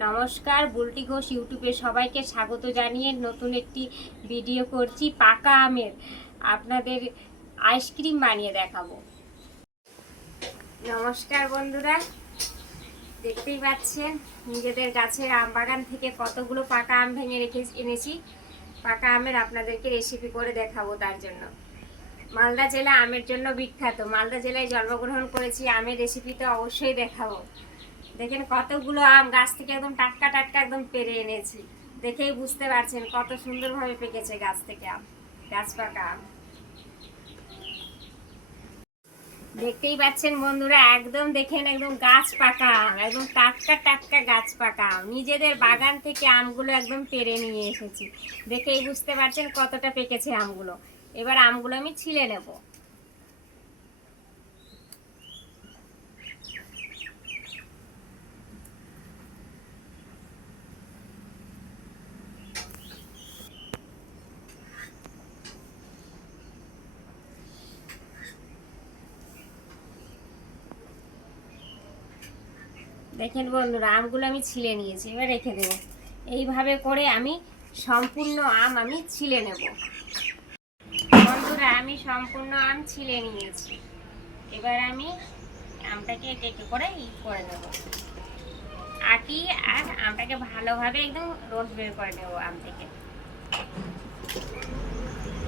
নমস্কার, বুলটি ঘোষ ইউটিউবে সবাইকে স্বাগত জানিয়ে নতুন একটি ভিডিও করছি। পাকা আমের আপনাদের আইসক্রিম বানিয়ে দেখাবো। নমস্কার বন্ধুরা, দেখতেই পাচ্ছেন নিজেদের গাছের আম বাগান থেকে কতগুলো পাকা আম ভেঙে এনেছি। পাকা আমের আপনাদেরকে রেসিপি করে দেখাবো। তার জন্য মালদা জেলা আমের জন্য বিখ্যাত। মালদা জেলায় জন্মগ্রহণ করেছি, আমের রেসিপি তো অবশ্যই দেখাবো। দেখেন কতগুলো আম গাছ থেকে একদম টাটকা টাটকা একদম পেরে এনেছি। দেখেই বুঝতে পারছেন কত সুন্দরভাবে পেকেছে গাছ থেকে আম, গাছ পাকা আম। দেখতেই পাচ্ছেন বন্ধুরা, একদম দেখেন একদম গাছ পাকা আম, একদম টাটকা টাটকা গাছ পাকা আম। নিজেদের বাগান থেকে আমগুলো একদম পেরে নিয়ে এসেছি। দেখেই বুঝতে পারছেন কতটা পেকেছে আমগুলো। এবার আমগুলো আমি ছিলে নেব। দেখেন বন্ধুরা, আমগুলো আমি ছিলে নিয়েছি, এবার রেখে দেবো। এইভাবে করে আমি সম্পূর্ণ আম আমি ছিলে নেব। বন্ধুরা, আমি সম্পূর্ণ আম ছিলে নিয়েছি। এবার আমি আমটাকে একটু করে করে নেব, আটি আর আমটাকে ভালোভাবে একদম রস বের করে নেব আম থেকে।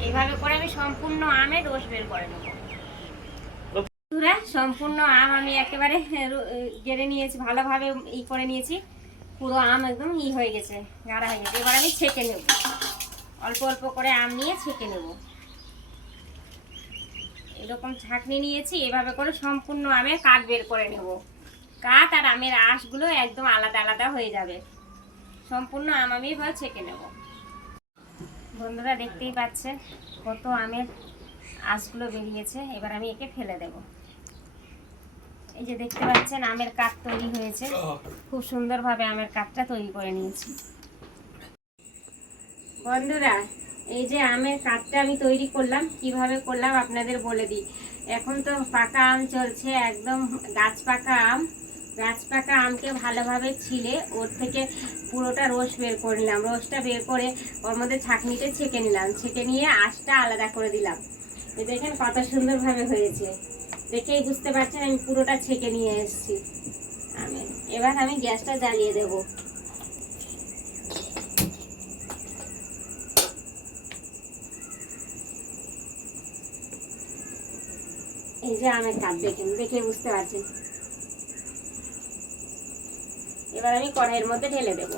এইভাবে করে আমি সম্পূর্ণ আমের রস বের করে নেব। বন্ধুরা, সম্পূর্ণ আম আমি একেবারে গেড়ে নিয়েছি, ভালোভাবে করে নিয়েছি। পুরো আম একদম হয়ে গেছে, গাঢ়া হয়ে গেছে। এবার আমি ছেঁকে নেব, অল্প অল্প করে আম নিয়ে ছেঁকে নেব। এরকম ছাঁকনি নিয়েছি, এভাবে করে সম্পূর্ণ আমের কাঠ বের করে নেব। কাঠ আর আমের আঁশগুলো একদম আলাদা আলাদা হয়ে যাবে। সম্পূর্ণ আম আমি এবার ছেঁকে নেব। বন্ধুরা, দেখতেই পাচ্ছেন কত আমের আঁশগুলো বেরিয়েছে। এবার আমি একে ফেলে দেব। এই যে দেখতে পাচ্ছেন আমের কাঠ তৈরি হয়েছে, খুব সুন্দরভাবে আমের কাঠটা তৈরি করে নিয়েছি। বন্ধুরা, এই যে আমের কাঠটা আমি তৈরি করলাম, কিভাবে করলাম আপনাদের বলে দিই। এখন তো পাকা আম চলছে, একদম গাছ পাকা আম। গাছ পাকা আমকে ভালোভাবে ছিলে ওর থেকে পুরোটা রস বের করে নিলাম। রসটা বের করে ওর মধ্যে ছাঁকনিতে ছেঁকে নিলাম, ছেঁকে নিয়ে আঁশটা আলাদা করে দিলাম। দেখেন কত সুন্দরভাবে হয়েছে, দেখেই বুঝতে পারছেন আমি পুরোটা ছেঁকে নিয়ে এসেছি আমের। এবার আমি গ্যাসটা জ্বালিয়ে দেবো। এই যে আমের কাপ দেখেন, দেখে বুঝতে পারছেন। এবার আমি কড়াইয়ের মধ্যে ঢেলে দেব।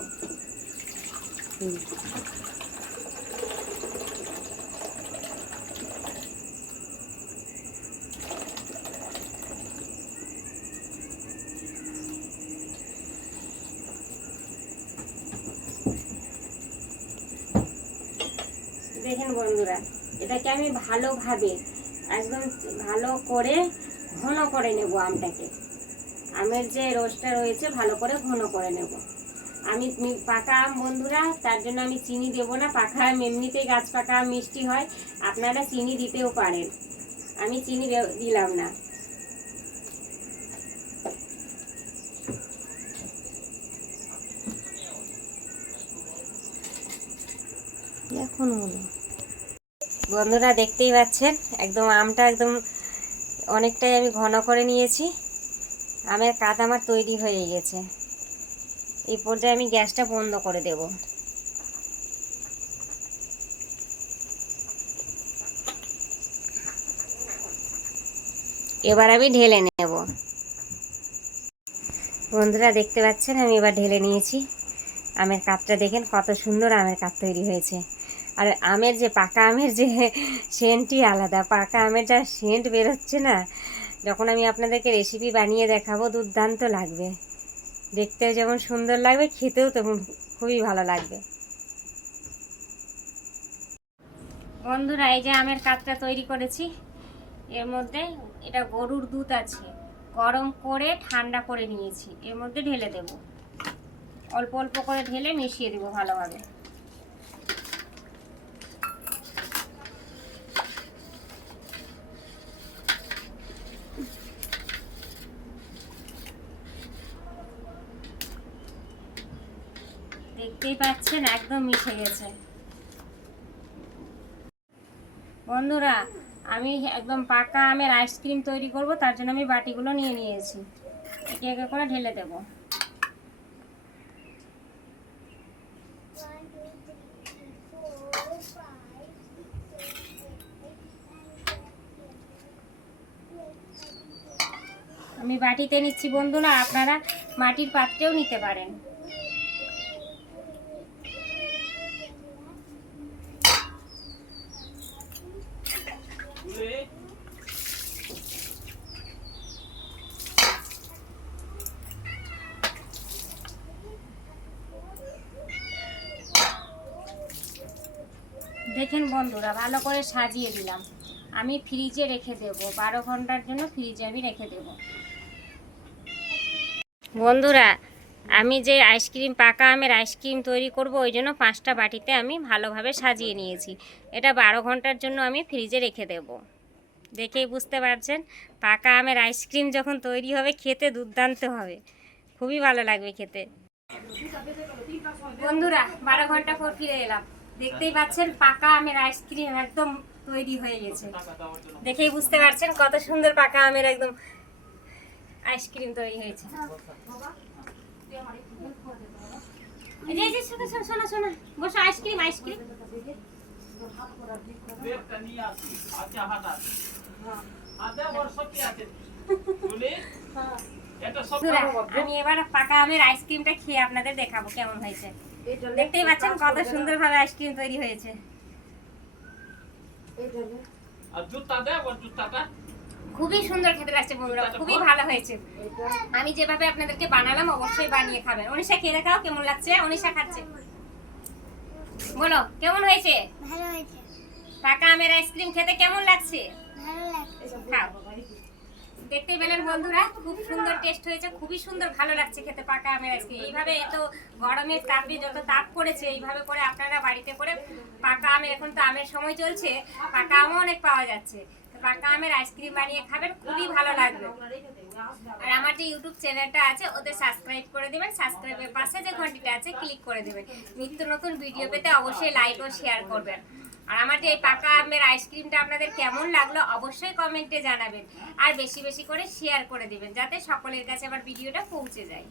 দেখেন বন্ধুরা, এটাকে আমি ভালোভাবে একদম ভালো করে ঘন করে নেব আমটাকে। আমের যে রসটা রয়েছে ভালো করে ঘন করে নেব। আমি পাকা আম বন্ধুরা, তার জন্য আমি চিনি দেব না। পাকা আম এমনিতেই গাছ পাকা আম মিষ্টি হয়, আপনারা চিনি দিতেও পারেন। আমি চিনি দিলাম না। এখন হলো বন্ধুরা, দেখতেই পাচ্ছেন একদম আমটা একদম অনেকটাই আমি ঘন করে নিয়েছি। আমের কাঠ আমার তৈরি হয়ে গেছে। এই পর্যায়ে আমি গ্যাসটা বন্ধ করে দেব। এবার আমি ঢেলে নেব। বন্ধুরা, দেখতে পাচ্ছেন আমি এবার ঢেলে নিয়েছি। আমের কাঠটা দেখেন কত সুন্দর আমের কাঠ তৈরি হয়েছে। আর আমের যে পাকা আমের যে সেন্টই আলাদা। পাকা আমের যা সেন্ট বেরোচ্ছে না, যখন আমি আপনাদেরকে রেসিপি বানিয়ে দেখাবো দুর্দান্ত লাগবে। দেখতেও যেমন সুন্দর লাগবে, খেতেও তেমন খুবই ভালো লাগবে। বন্ধুরা, এই যে আমের কাঠটা তৈরি করেছি, এর মধ্যে এটা গরুর দুধ আছে, গরম করে ঠান্ডা করে নিয়েছি, এর মধ্যে ঢেলে দেব। অল্প অল্প করে ঢেলে মিশিয়ে দেবো ভালোভাবে। দেখতেই পাচ্ছেন একদম মিশে গেছে। বন্ধুরা, আমি একদম পাকা আমের আইসক্রিম তৈরি করব, তার জন্য আমি বাটিগুলো নিয়ে নিয়েছি। একে একে করে ঢেলে দেব। আমি বাটিতে নিচ্ছি বন্ধুরা, আপনারা মাটির পাত্রেও নিতে পারেন। দেখেন বন্ধুরা, ভালো করে সাজিয়ে দিলাম। আমি ফ্রিজে রেখে দেব, 12 ঘন্টার জন্য ফ্রিজে আমি রেখে দেব। বন্ধুরা, আমি যে আইসক্রিম পাকা আমের আইসক্রিম তৈরি করব, ওই জন্য 5টা বাটিতে আমি ভালোভাবে সাজিয়ে নিয়েছি। এটা 12 ঘন্টার জন্য আমি ফ্রিজে রেখে দেব। দেখেই বুঝতে পারছেন, পাকা আমের আইসক্রিম যখন তৈরি হবে খেতে দুর্দান্ত হবে, খুবই ভালো লাগবে খেতে। বন্ধুরা, 12 ঘন্টা পর ফিরে এলাম। দেখতেই পাচ্ছেন পাকা আমের আইসক্রিম একদম তৈরি হয়ে গেছে। দেখেই বুঝতে পারছেন কত সুন্দর পাকা আমের একদম আইসক্রিম তৈরি হয়েছে। এই যে শোনা শোনা, বসো, আইসক্রিম আইসক্রিম। আমি এবার পাকা আমের আইসক্রিমটা খেয়ে আপনাদের দেখাবো কেমন হয়েছে। দেখতেই পাচ্ছেন কত সুন্দর ভাবে আইসক্রিম তৈরি হয়েছে। খুবই সুন্দর খেতে লাগছে বন্ধুরা, খুবই ভালো হয়েছে। আমি যেভাবে আপনাদেরকে বানালাম অবশ্যই বানিয়ে খাবেন। অনিশা খেয়ে দেখাও কেমন লাগছে। অনিশা খাচ্ছে, বলো কেমন হয়েছে। ভালো হয়েছে। পাকা আমের আইসক্রিম খেতে কেমন লাগছে? ভালো লাগছে। খাও। দেখতেই পেলেন বন্ধুরা, খুব সুন্দর টেস্ট হয়েছে, খুবই সুন্দর ভালো লাগছে খেতে পাকা আমের আইসক্রিম। এইভাবে এত গরমের তাপে যত তাপ পড়েছে, এইভাবে করে আপনারা বাড়িতে করে পাকা আমের, এখন তো আমের সময় চলছে, পাকা আমও অনেক পাওয়া যাচ্ছে, তো পাকা আমের আইসক্রিম বানিয়ে খাবেন, খুবই ভালো লাগবে। আর আমার যে ইউটিউব চ্যানেলটা আছে ওতে সাবস্ক্রাইব করে দেবেন, সাবস্ক্রাইবের পাশে যে ঘন্টিটা আছে ক্লিক করে দেবেন। নিত্য নতুন ভিডিও পেতে অবশ্যই লাইক ও শেয়ার করবেন। আর আমার যে এই পাকা আমের আইসক্রিমটা আপনাদের কেমন লাগলো অবশ্যই কমেন্টে জানাবেন, আর বেশি বেশি করে শেয়ার করে দিবেন যাতে সকলের কাছে আবার ভিডিওটা পৌঁছে যায়।